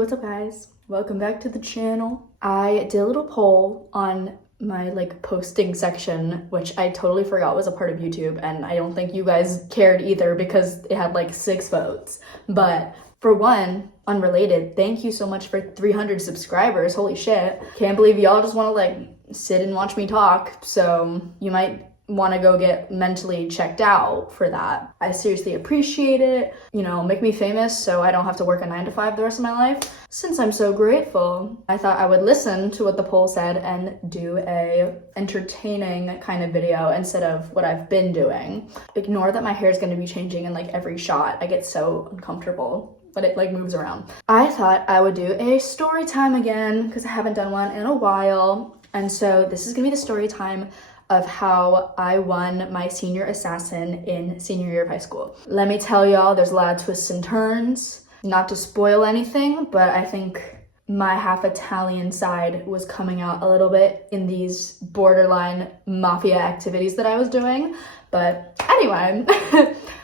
What's up, guys? Welcome back to the channel. I did a little poll on my posting section, which I totally forgot was a part of YouTube, and I don't think you guys cared either because it had 6 votes. But for one, unrelated, thank you so much for 300 subscribers. Holy shit. Can't believe y'all just want to sit and watch me talk. So you might want to go get mentally checked out for that. I seriously appreciate it. Make me famous so I don't have to work a 9 to 5 the rest of my life. Since I'm so grateful, I thought I would listen to what the poll said and do a entertaining kind of video instead of what I've been doing. Ignore that my hair is going to be changing in every shot. I get so uncomfortable, but it moves around. I thought I would do a story time again because I haven't done one in a while. And so this is gonna be the story time of how I won my senior assassin in senior year of high school. Let me tell y'all, there's a lot of twists and turns. Not to spoil anything, but I think my half Italian side was coming out a little bit in these borderline mafia activities that I was doing. But anyway,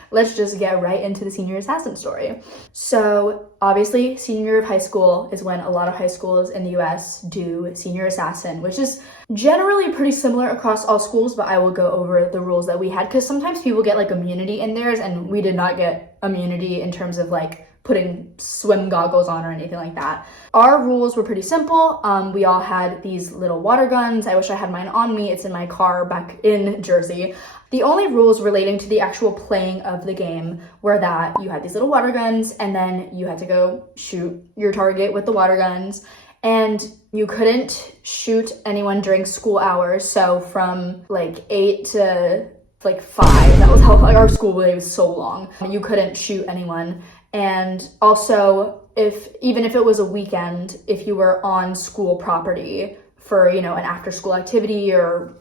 let's just get right into the senior assassin story. So obviously senior year of high school is when a lot of high schools in the US do senior assassin, which is generally pretty similar across all schools, but I will go over the rules that we had because sometimes people get immunity in theirs and we did not get immunity in terms of putting swim goggles on or anything like that. Our rules were pretty simple. We all had these little water guns. I wish I had mine on me. It's in my car back in Jersey. The only rules relating to the actual playing of the game were that you had these little water guns and then you had to go shoot your target with the water guns, and you couldn't shoot anyone during school hours. So from 8 to 5, that was how our school day was so long. You couldn't shoot anyone. And also, even if it was a weekend, if you were on school property for, an after school activity or,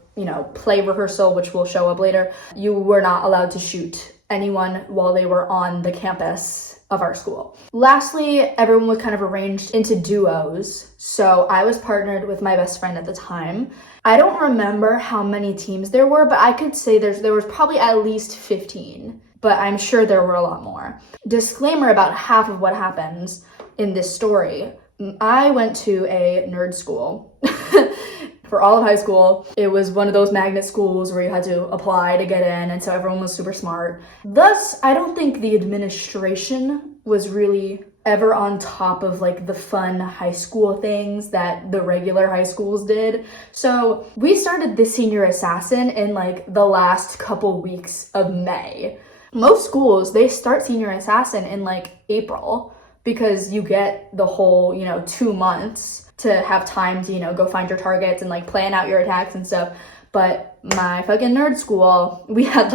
play rehearsal, which will show up later, you were not allowed to shoot anyone while they were on the campus of our school. Lastly, everyone was kind of arranged into duos. So I was partnered with my best friend at the time. I don't remember how many teams there were, but I could say there was probably at least 15. But I'm sure there were a lot more. Disclaimer about half of what happens in this story. I went to a nerd school for all of high school. It was one of those magnet schools where you had to apply to get in, and so everyone was super smart. Thus, I don't think the administration was really ever on top of the fun high school things that the regular high schools did. So we started the senior assassin in the last couple weeks of May. Most schools, they start senior assassin in April because you get the whole, 2 months to have time to, go find your targets and plan out your attacks and stuff. But my fucking nerd school, we had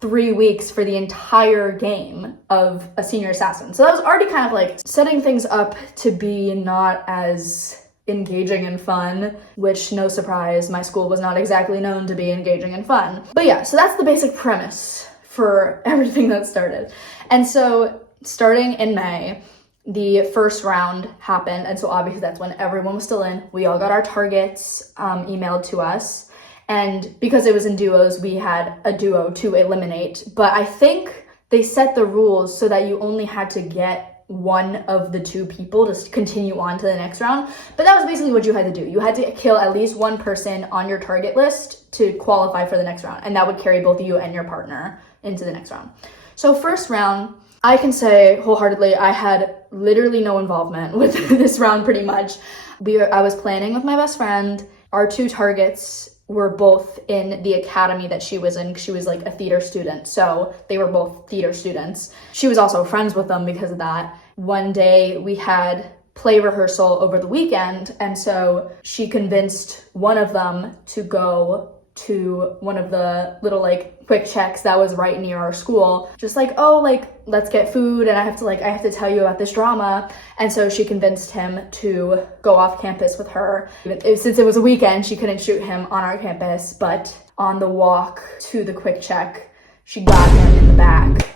3 weeks for the entire game of a senior assassin. So that was already kind of setting things up to be not as engaging and fun, which, no surprise, my school was not exactly known to be engaging and fun. But yeah, so that's the basic premise for everything that started. And so starting in May, the first round happened. And so obviously that's when everyone was still in. We all got our targets emailed to us. And because it was in duos, we had a duo to eliminate. But I think they set the rules so that you only had to get one of the 2 people to continue on to the next round. But that was basically what you had to do. You had to kill at least one person on your target list to qualify for the next round. And that would carry both you and your partner into the next round. So first round, I can say wholeheartedly, I had literally no involvement with this round pretty much. I was planning with my best friend. Our 2 targets were both in the academy that she was in. She was a theater student, so they were both theater students. She was also friends with them because of that. One day we had play rehearsal over the weekend, and so she convinced one of them to go to one of the little quick checks that was right near our school, just let's get food and I have to tell you about this drama. And so she convinced him to go off campus with her. Since it was a weekend, she couldn't shoot him on our campus, but on the walk to the quick check, she got him in the back.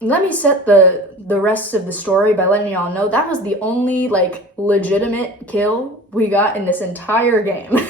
Let me set the rest of the story by letting y'all know that was the only legitimate kill we got in this entire game.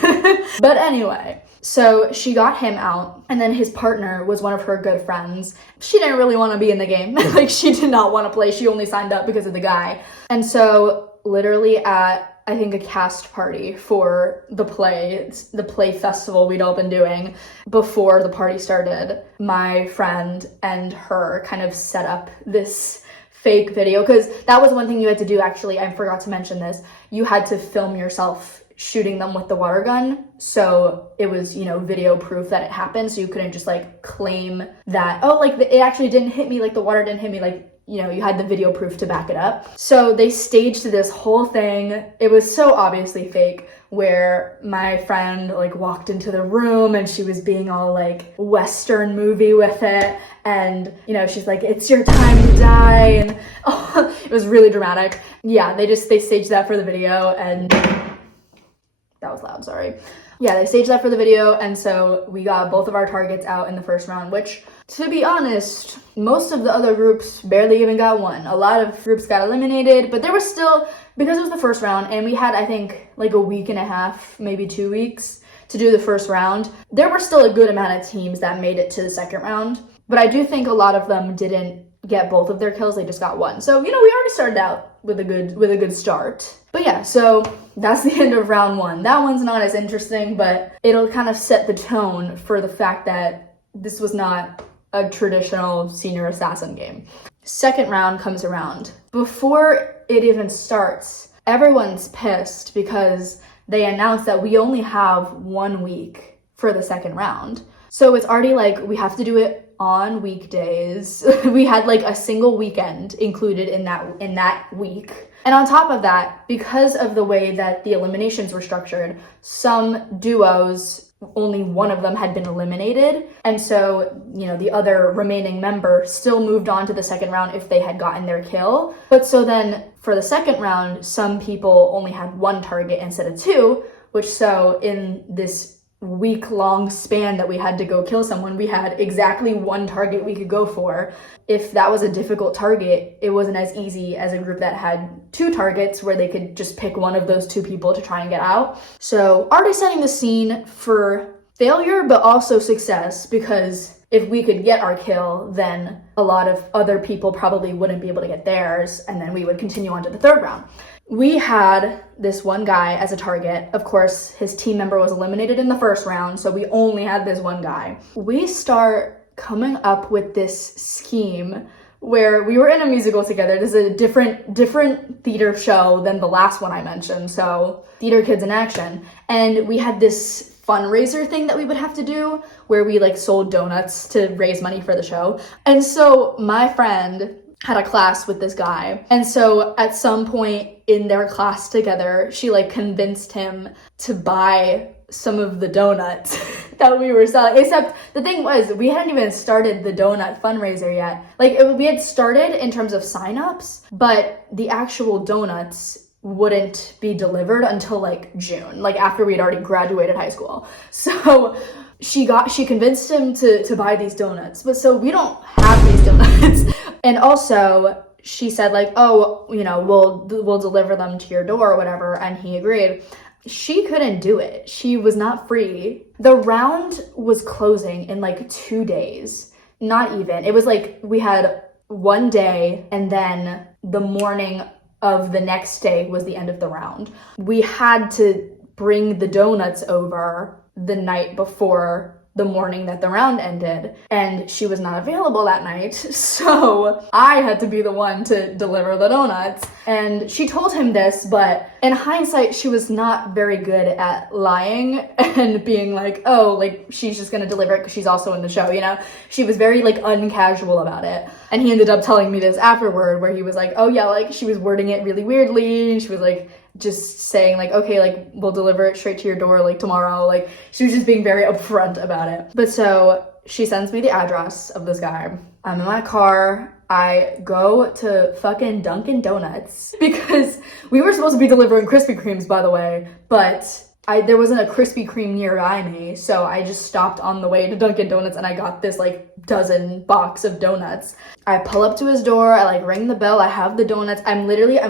But anyway, so she got him out, and then his partner was one of her good friends. She didn't really want to be in the game. She did not want to play. She only signed up because of the guy. And so literally at, I think, a cast party for the play festival we'd all been doing before the party started, my friend and her kind of set up this fake video, because that was one thing you had to do, actually. I forgot to mention this. You had to film yourself shooting them with the water gun, so it was, you know, video proof that it happened, so you couldn't just like claim that, oh, like it actually didn't hit me, like the water didn't hit me, like, you know, you had the video proof to back it up. So they staged this whole thing. It was so obviously fake, where my friend like walked into the room and she was being all like Western movie with it, and, you know, she's like, it's your time to die, and oh, it was really dramatic. Yeah, they staged that for the video, and that was loud, sorry. Yeah, they staged that for the video, and so we got both of our targets out in the first round, which, to be honest, most of the other groups barely even got one. A lot of groups got eliminated, but there was still, because it was the first round, and we had, I think, like a week and a half, maybe 2 weeks to do the first round, there were still a good amount of teams that made it to the second round. But I do think a lot of them didn't get both of their kills, they just got one. So, you know, we already started out with a good start. But yeah, so that's the end of round one. That one's not as interesting, but it'll kind of set the tone for the fact that this was not a traditional senior assassin game. Second round comes around. Before it even starts, everyone's pissed because they announced that we only have 1 week for the second round. So it's already like we have to do it on weekdays. We had like a single weekend included in that week. And on top of that, because of the way that the eliminations were structured, some duos, only one of them had been eliminated. And so, you know, the other remaining member still moved on to the second round if they had gotten their kill. But so then for the second round, some people only had 1 target instead of 2, which so in this week-long span that we had to go kill someone, we had exactly 1 target we could go for. If that was a difficult target, it wasn't as easy as a group that had 2 targets where they could just pick one of those 2 people to try and get out. So already setting the scene for failure, but also success, because if we could get our kill, then a lot of other people probably wouldn't be able to get theirs, and then we would continue on to the third round. We had this one guy as a target. Of course, his team member was eliminated in the first round, so we only had this one guy. We start coming up with this scheme where we were in a musical together. This is a different theater show than the last one I mentioned, so Theater Kids in Action. And we had this fundraiser thing that we would have to do where we like sold donuts to raise money for the show. And so my friend had a class with this guy. And so at some point in their class together, she like convinced him to buy some of the donuts that we were selling. Except the thing was, we hadn't even started the donut fundraiser yet. Like we had started in terms of signups, but the actual donuts wouldn't be delivered until like June, like after we'd already graduated high school. So she convinced him to buy these donuts, but so we don't have these donuts. And also she said like, oh, you know, we'll deliver them to your door or whatever, and he agreed. She couldn't do it. She was not free. The round was closing in like 2 days. Not even. It was like we had 1 day, and then the morning of the next day was the end of the round. We had to bring the donuts over the night before the morning that the round ended, and she was not available that night, so I had to be the one to deliver the donuts. And she told him this, but in hindsight, she was not very good at lying and being like, oh, like she's just gonna deliver it because she's also in the show, you know? She was very like uncasual about it. And he ended up telling me this afterward, where he was like, oh yeah, like she was wording it really weirdly, and she was like just saying like, okay, like we'll deliver it straight to your door like tomorrow. Like she was just being very upfront about it. But so she sends me the address of this guy. I'm in my car. I go to fucking Dunkin' Donuts because we were supposed to be delivering Krispy Kremes, by the way, but there wasn't a Krispy Kreme nearby me, so I just stopped on the way to Dunkin' Donuts and I got this like dozen box of donuts. I pull up to his door, I like ring the bell, I have the donuts. I'm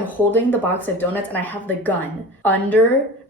holding the box of donuts and I have the gun under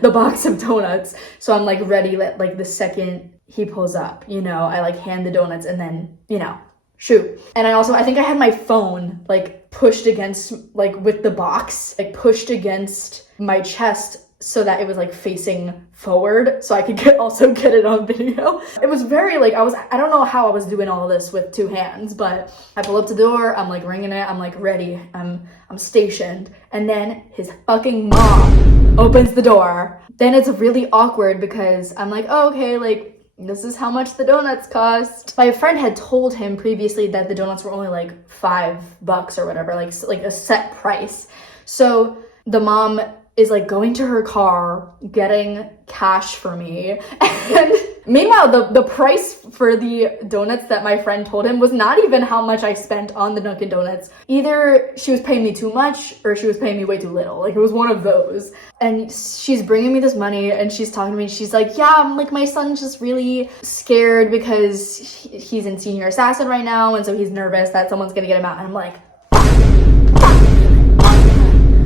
the box of donuts. So I'm like ready, like the second he pulls up, you know, I like hand the donuts and then, you know, shoot. And I think I had my phone like pushed against, like with the box, like pushed against my chest so that it was like facing forward so I could also get it on video. It was very like, I don't know how I was doing all this with two hands, but I pull up to the door, I'm like ringing it, I'm like ready, I'm stationed. And then his fucking mom opens the door. Then it's really awkward because I'm like, oh, okay, like, this is how much the donuts cost. My friend had told him previously that the donuts were only like $5 or whatever, like a set price. So the mom is like going to her car, getting cash for me. And meanwhile, the price for the donuts that my friend told him was not even how much I spent on the Dunkin' Donuts. Either she was paying me too much or she was paying me way too little. Like, it was one of those. And she's bringing me this money and she's talking to me. She's like, yeah, I'm like, my son's just really scared because he's in senior assassin right now. And so he's nervous that someone's gonna get him out. And I'm like,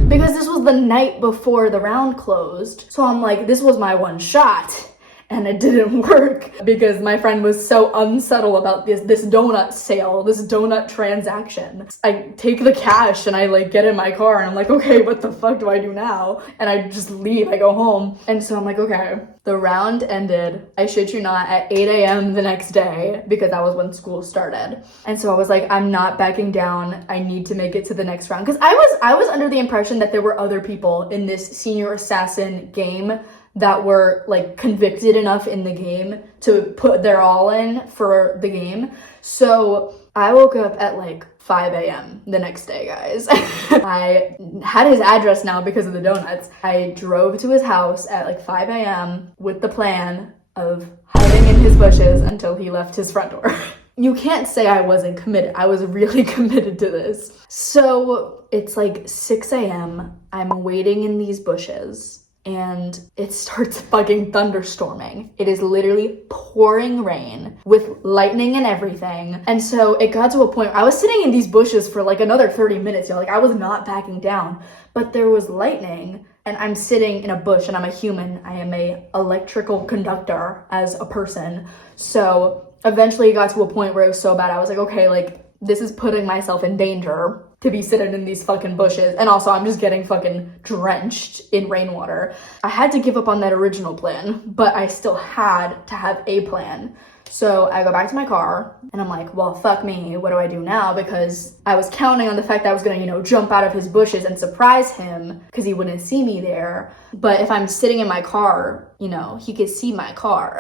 because this was the night before the round closed. So I'm like, this was my one shot. And it didn't work because my friend was so unsettled about this donut sale, this donut transaction. I take the cash and I like get in my car and I'm like, okay, what the fuck do I do now? And I just leave, I go home. And so I'm like, okay. The round ended, I shit you not, at 8 a.m. the next day because that was when school started. And so I was like, I'm not backing down. I need to make it to the next round. Because I was under the impression that there were other people in this senior assassin game that were like convicted enough in the game to put their all in for the game. So I woke up at like 5 a.m. the next day, guys. I had his address now because of the donuts. I drove to his house at like 5 a.m. with the plan of hiding in his bushes until he left his front door. You can't say I wasn't committed. I was really committed to this. So it's like 6 a.m. I'm waiting in these bushes. And it starts fucking thunderstorming. It is literally pouring rain with lightning and everything. And so it got to a point, I was sitting in these bushes for like another 30 minutes, like I was not backing down, but there was lightning and I'm sitting in a bush and I'm a human. I am a electrical conductor as a person. So eventually it got to a point where it was so bad. I was like, okay, like this is putting myself in danger to be sitting in these fucking bushes. And also I'm just getting fucking drenched in rainwater. I had to give up on that original plan, but I still had to have a plan. So I go back to my car and I'm like, well, fuck me. What do I do now? Because I was counting on the fact that I was gonna, jump out of his bushes and surprise him because he wouldn't see me there. But if I'm sitting in my car, he could see my car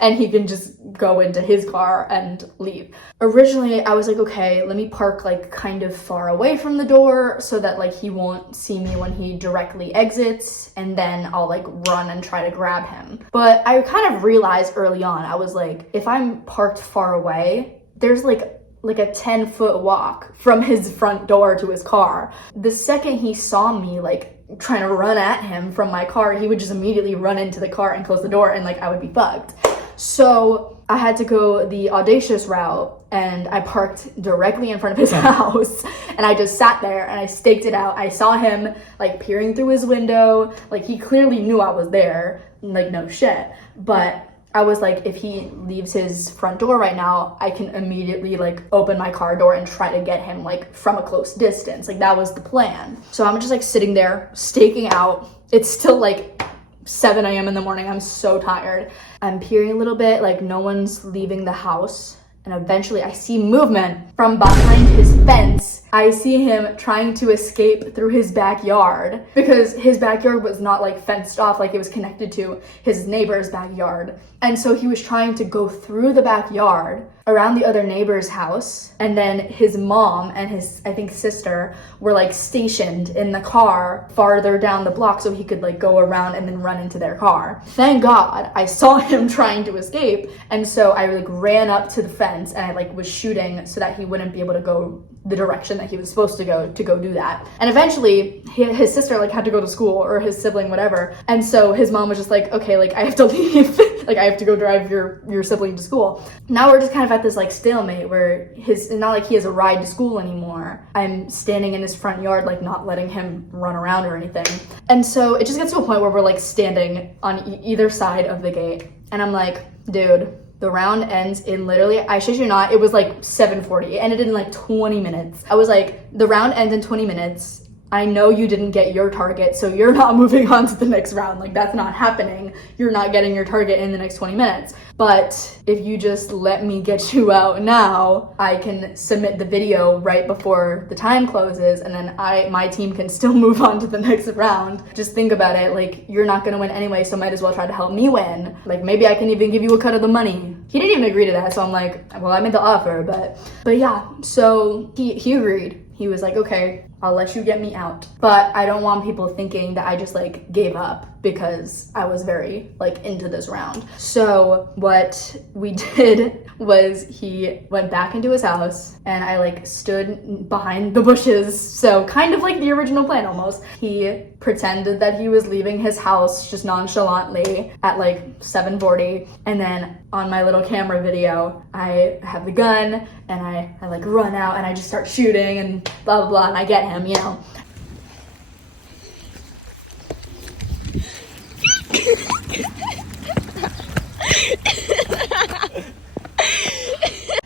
and he can just go into his car and leave. Originally, I was like, okay, let me park like kind of far away from the door so that like he won't see me when he directly exits, and then I'll like run and try to grab him. But I kind of realized early on, I was like, if I'm parked far away, there's like a 10-foot walk from his front door to his car. The second he saw me like trying to run at him from my car, he would just immediately run into the car and close the door and like I would be fucked. So I had to go the audacious route and I parked directly in front of his house and I just sat there and I staked it out. I saw him like peering through his window, like he clearly knew I was there, like no shit. But I was like, if he leaves his front door right now, I can immediately like open my car door and try to get him like from a close distance. Like that was the plan. So I'm just like sitting there staking out. It's still like 7 a.m. in the morning. I'm so tired. I'm peering a little bit, like no one's leaving the house. And eventually I see movement from behind his fence. I see him trying to escape through his backyard because his backyard was not like fenced off, like it was connected to his neighbor's backyard. And so he was trying to go through the backyard around the other neighbor's house. And then his mom and his, I think, sister were like stationed in the car farther down the block so he could like go around and then run into their car. Thank God I saw him trying to escape. And so I like ran up to the fence and I like was shooting so that he wouldn't be able to go the direction that he was supposed to go do that. And eventually his sister like had to go to school, or his sibling, whatever. And so his mom was just like, okay, like I have to leave. Like I have to go drive your sibling to school. Now we're just kind of at this like stalemate where it's not like he has a ride to school anymore. I'm standing in his front yard, like not letting him run around or anything. And so it just gets to a point where we're like standing on either side of the gate. And I'm like, dude, The round ends in literally, I shit you not, it was like 7:40. It ended in like 20 minutes. I was like, the round ends in 20 minutes. I know you didn't get your target, so you're not moving on to the next round. Like, that's not happening. You're not getting your target in the next 20 minutes. But if you just let me get you out now, I can submit the video right before the time closes, and then my team can still move on to the next round. Just think about it. Like, you're not gonna win anyway, so might as well try to help me win. Like, maybe I can even give you a cut of the money. He didn't even agree to that, so I'm like, well, I made the offer, but yeah. So he agreed. He was like, okay, I'll let you get me out. But I don't want people thinking that I just like gave up because I was very like into this round. So what we did was he went back into his house and I like stood behind the bushes. So kind of like the original plan almost. He pretended that he was leaving his house just nonchalantly at like 7:40. And then on my little camera video, I have the gun and I like run out and I just start shooting and blah, blah, blah. And I get him, you know.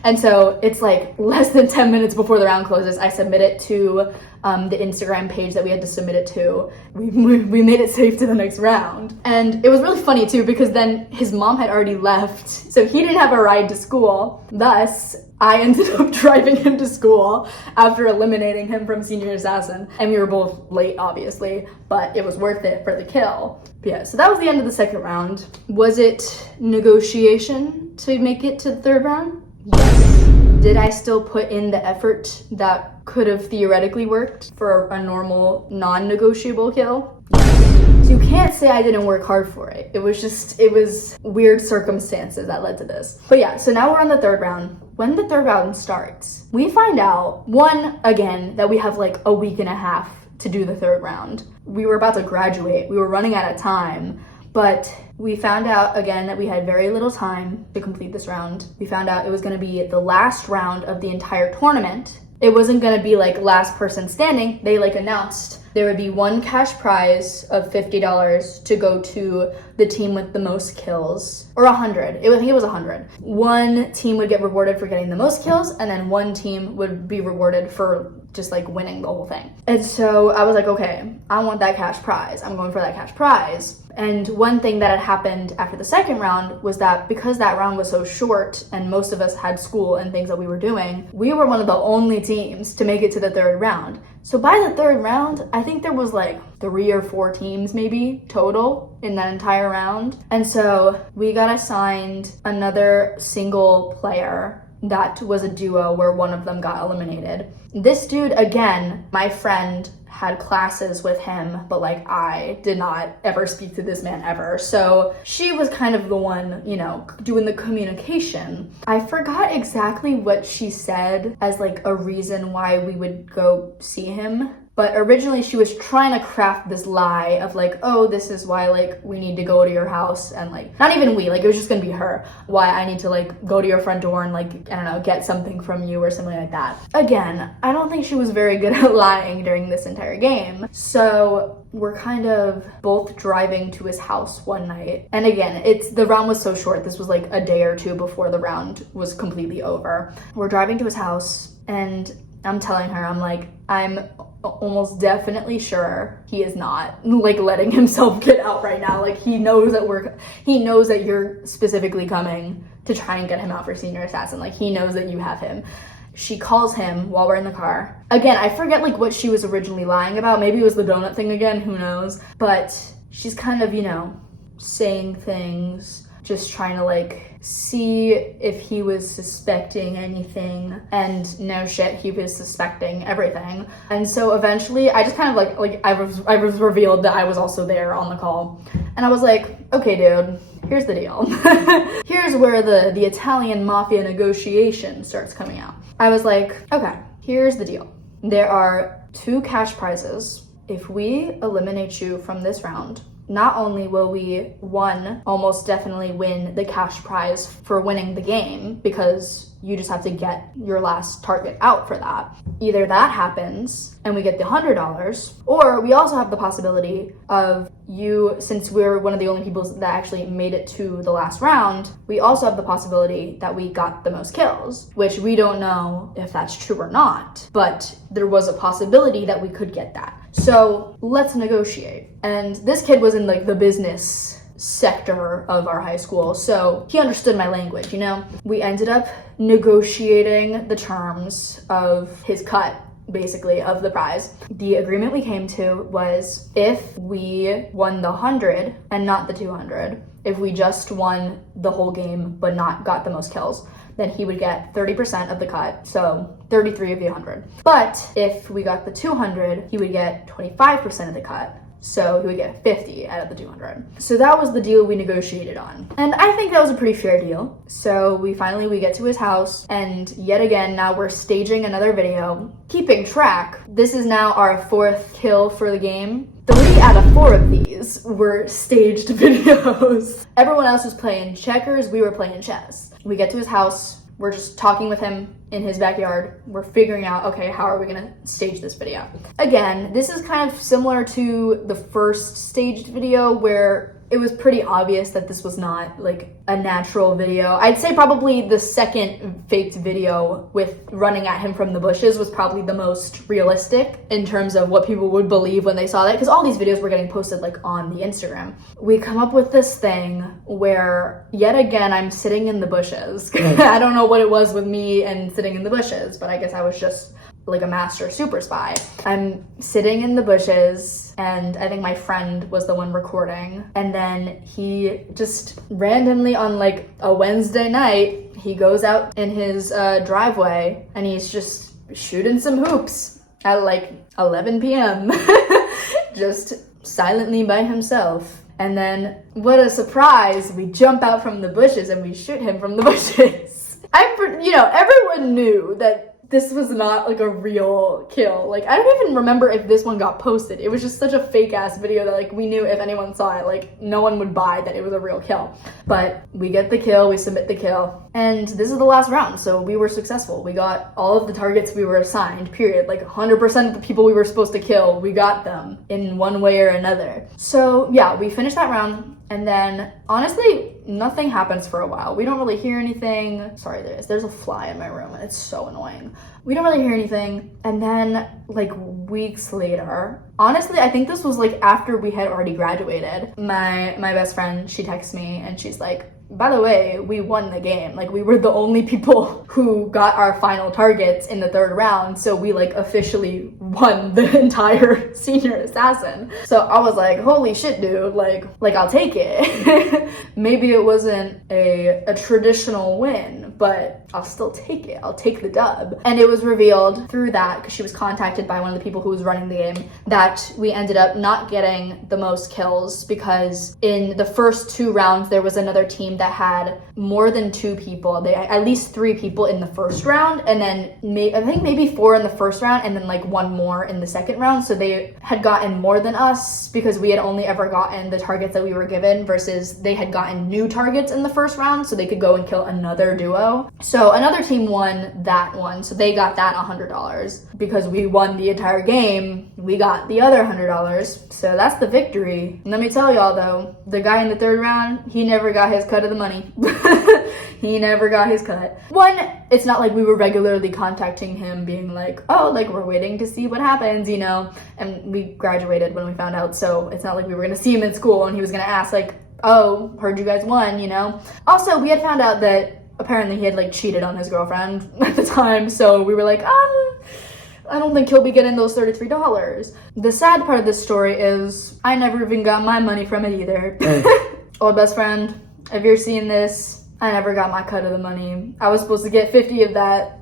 And so it's like less than 10 minutes before the round closes, I submit it to the Instagram page that we had to submit it to. We made it safe to the next round. And it was really funny too, because then his mom had already left, so he didn't have a ride to school. Thus, I ended up driving him to school after eliminating him from Senior Assassin. And we were both late, obviously, but it was worth it for the kill. But yeah, so that was the end of the second round. Was it negotiation to make it to the third round? Yes. Did I still put in the effort that could have theoretically worked for a normal, non-negotiable kill? Yes. So you can't say I didn't work hard for it. It was weird circumstances that led to this. But yeah, so now we're on the third round. When the third round starts, we find out, one, again, that we have like a week and a half to do the third round. We were about to graduate. We were running out of time. But we found out again that we had very little time to complete this round. We found out it was going to be the last round of the entire tournament. It wasn't going to be like last person standing. They like announced there would be one cash prize of $50 to go to the team with the most kills, or 100. I think it was 100. One team would get rewarded for getting the most kills, and then one team would be rewarded for just like winning the whole thing. And so I was like, okay, I want that cash prize. I'm going for that cash prize. And one thing that had happened after the second round was that because that round was so short and most of us had school and things that we were doing, we were one of the only teams to make it to the third round. So by the third round, I think there was like 3 or 4 teams maybe total in that entire round. And so we got assigned another single player that was a duo where one of them got eliminated. This dude, again, my friend had classes with him, but like I did not ever speak to this man ever. So she was kind of the one, you know, doing the communication. I forgot exactly what she said as like a reason why we would go see him. But originally she was trying to craft this lie of like, oh, this is why like we need to go to your house, and like, not even we, like it was just gonna be her, why I need to like go to your front door and like, I don't know, get something from you or something like that. Again, I don't think she was very good at lying during this entire game. So we're kind of both driving to his house one night. And again, the round was so short. This was like a day or two before the round was completely over. We're driving to his house and I'm telling her, I'm like, I'm almost definitely sure he is not like letting himself get out right now. Like he knows that you're specifically coming to try and get him out for Senior Assassin. Like he knows that you have him. She calls him while we're in the car. Again, I forget like what she was originally lying about. Maybe it was the donut thing again, who knows? But she's kind of, you know, saying things, just trying to like see if he was suspecting anything, and no shit, he was suspecting everything. And so eventually I just kind of like I was revealed that I was also there on the call, and I was like, okay dude, here's the deal. Here's where the Italian mafia negotiation starts coming out. I was like, okay, here's the deal. There are 2 cash prizes. If we eliminate you from this round, not only will we, 1, almost definitely win the cash prize for winning the game, because you just have to get your last target out for that. Either that happens and we get the $100, or we also have the possibility of you, since we're one of the only people that actually made it to the last round, we also have the possibility that we got the most kills, which we don't know if that's true or not, but there was a possibility that we could get that. So let's negotiate. And this kid was in like the business sector of our high school, so he understood my language, you know? We ended up negotiating the terms of his cut, basically, of the prize. The agreement we came to was if we won the 100 and not the 200, if we just won the whole game but not got the most kills, then he would get 30% of the cut, so 33 of the 100. But if we got the 200, he would get 25% of the cut, so he would get 50 out of the 200. So that was the deal we negotiated on. And I think that was a pretty fair deal. So we get to his house, and yet again, now we're staging another video. Keeping track, this is now our 4th kill for the game. 3 out of 4 of these were staged videos. Everyone else was playing checkers, we were playing chess. We get to his house, we're just talking with him in his backyard. We're figuring out, okay, how are we gonna stage this video? Again, this is kind of similar to the first staged video where it was pretty obvious that this was not like a natural video. I'd say probably the second faked video with running at him from the bushes was probably the most realistic in terms of what people would believe when they saw that, because all these videos were getting posted like on the Instagram. We come up with this thing where yet again I'm sitting in the bushes. I don't know what it was with me and sitting in the bushes, but I guess I was just like a master super spy. I'm sitting in the bushes, and I think my friend was the one recording, and then he just randomly on like a Wednesday night, he goes out in his driveway and he's just shooting some hoops at like 11 p.m. just silently by himself. And then what a surprise, we jump out from the bushes and we shoot him from the bushes. Everyone knew that this was not like a real kill. Like, I don't even remember if this one got posted. It was just such a fake ass video that like we knew if anyone saw it, like no one would buy that it was a real kill. But we get the kill, we submit the kill, and this is the last round, so we were successful. We got all of the targets we were assigned, period. Like 100% of the people we were supposed to kill, we got them in one way or another. So yeah, we finished that round. And then, honestly, nothing happens for a while. We don't really hear anything. Sorry, there's a fly in my room, and it's so annoying. We don't really hear anything. And then, like, weeks later, honestly, I think this was, like, after we had already graduated. My best friend, she texts me, and she's like, by the way, we won the game. Like, we were the only people who got our final targets in the 3rd round, so we, like, officially won the entire senior assassin. So I was like, holy shit, dude, like I'll take it. Maybe it wasn't a traditional win, but I'll still take it. I'll take the dub. And it was revealed through that, because she was contacted by one of the people who was running the game, that we ended up not getting the most kills because in the first 2 rounds, there was another team that had more than 2 people. They had at least 3 people in the first round, and then I think maybe 4 in the first round, and then like 1 more in the second round. So they had gotten more than us because we had only ever gotten the targets that we were given, versus they had gotten new targets in the first round so they could go and kill another duo. So another team won that one, so they got that $100. Because we won the entire game, we got the other $100. So that's the victory. And let me tell y'all though, the guy in the 3rd round, he never got his cut of the money. He never got his cut. One, it's not like we were regularly contacting him being like, oh, like we're waiting to see what happens, you know? And we graduated when we found out, so it's not like we were gonna see him in school and he was gonna ask like, oh, heard you guys won, you know? Also, we had found out that apparently he had like cheated on his girlfriend at the time, so we were like, I don't think he'll be getting those $33. The sad part of this story is I never even got my money from it either. Old best friend, if you're seeing this, I never got my cut of the money. I was supposed to get 50 of that.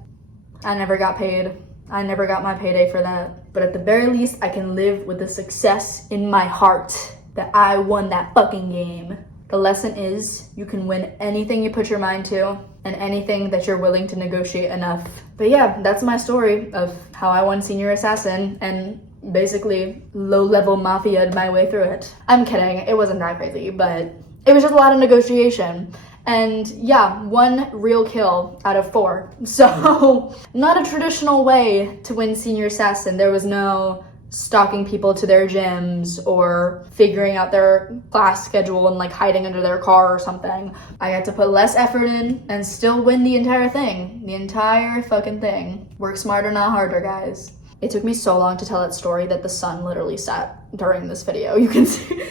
I never got paid. I never got my payday for that. But at the very least, I can live with the success in my heart that I won that fucking game. The lesson is you can win anything you put your mind to and anything that you're willing to negotiate enough. But yeah, that's my story of how I won Senior Assassin and basically low-level mafia'd my way through it. I'm kidding, it wasn't that crazy, but it was just a lot of negotiation. And yeah, 1 real kill out of 4. So not a traditional way to win Senior Assassin. There was no stalking people to their gyms or figuring out their class schedule and like hiding under their car or something. I had to put less effort in and still win the entire thing. The entire fucking thing. Work smarter, not harder, guys. It took me so long to tell that story that the sun literally set during this video. You can see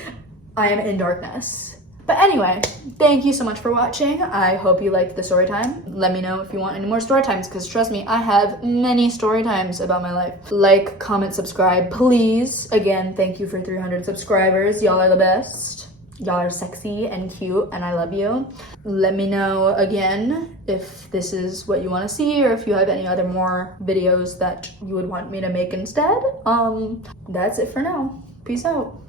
I am in darkness. But anyway, thank you so much for watching. I hope you liked the story time. Let me know if you want any more story times, because trust me, I have many story times about my life. Like, comment, subscribe, please. Again, thank you for 300 subscribers. Y'all are the best. Y'all are sexy and cute, and I love you. Let me know again if this is what you want to see, or if you have any other more videos that you would want me to make instead. That's it for now. Peace out.